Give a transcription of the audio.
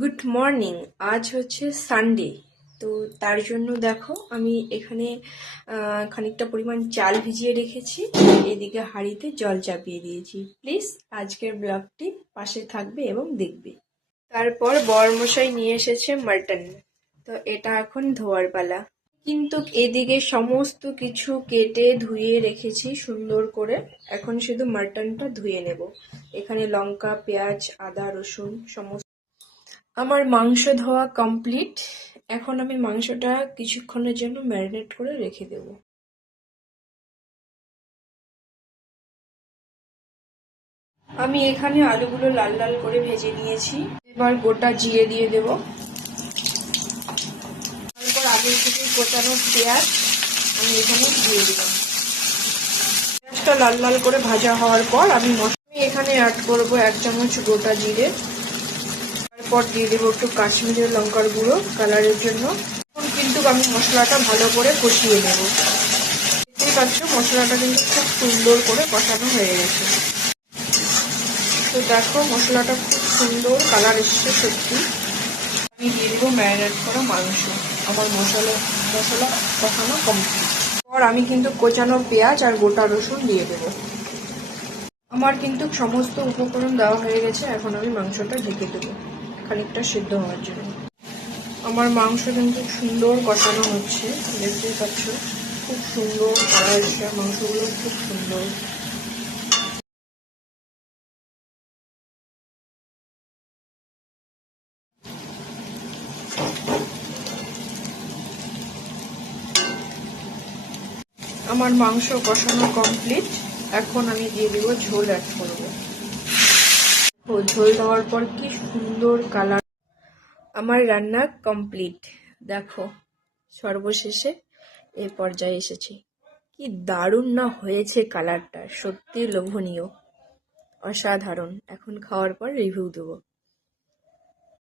Good morning. আজ হচ্ছে Sunday. তো তার জন্য দেখো আমি এখানে খানিকটা পরিমাণ চাল ভিজিয়ে রেখেছি, এদিকে হাঁড়িতে জল চাপিয়ে দিয়েছি। প্লিজ আজকের ব্লগটি পাশে থাকবে এবং দেখবে। তারপর বরমশাই নিয়ে এসেছে মাটন, তো এটা এখন ধোয়ার পালা। কিন্তু এদিকে সমস্ত কিছু কেটে ধুয়ে রেখেছি সুন্দর করে, এখন শুধু মাটনটা ধুয়ে নেব। এখানে লঙ্কা, পেঁয়াজ, আদা, রসুন সমস্ত। আমার মাংস ধোয়া কমপ্লিট। এখন আমি মাংসটা কিছুক্ষণের জন্য ম্যারিনেট করে রেখে দেব। আমি এখানে আলুগুলো লাল লাল করে ভেজে নিয়েছি। এবার গোটা জিরে দিয়ে দেব। তারপর আগে থেকে কোচানো পেঁয়াজ আমি এখানে দিয়ে দিলাম। পেঁয়াজটা লাল লাল করে ভাজা হওয়ার পর আমি এখানে অ্যাড করব 1 চামচ গোটা জিরে। তারপর দিয়ে দেবো একটু কাশ্মীরের লঙ্কার গুঁড়ো কালারের জন্য। এখন কিন্তু আমি মশলাটা ভালো করে কষিয়ে নেব। দেখতেই পাচ্ছ মশলাটা কিন্তু খুব সুন্দর করে কষানো হয়ে গেছে। তো দেখো মশলাটা খুব সুন্দর কালার এসছে সত্যি। আমি দিয়ে দেবো ম্যারিনেট করা মাংস। আমার মশলা কষানো কমপ্লিট। পর আমি কিন্তু কোচানো পেঁয়াজ আর গোটা রসুন দিয়ে দেবো। আমার কিন্তু সমস্ত উপকরণ দেওয়া হয়ে গেছে। এখন আমি মাংসটা ঢেকে দেবো খানিকটা সিদ্ধ হওয়ার জন্য। আমার মাংস কিন্তু সুন্দর কষানো হচ্ছে, দেখতেই পাচ্ছ খুব সুন্দর কালার এসছে, মাংসগুলো খুব সুন্দর। আমার মাংস কষানো কমপ্লিট। এখন আমি দিয়ে দেবো ঝোল অ্যাড করবো। ঝোল দেওয়ার পর কি সুন্দর কালার। আমার রান্না কমপ্লিট। দেখো সর্বশেষে এই পর্যায়ে এসেছি। কি দারুণ না হয়েছে কালারটা, সত্যি লোভনীয়, অসাধারণ। এখন খাওয়ার পর রিভিউ দেবো।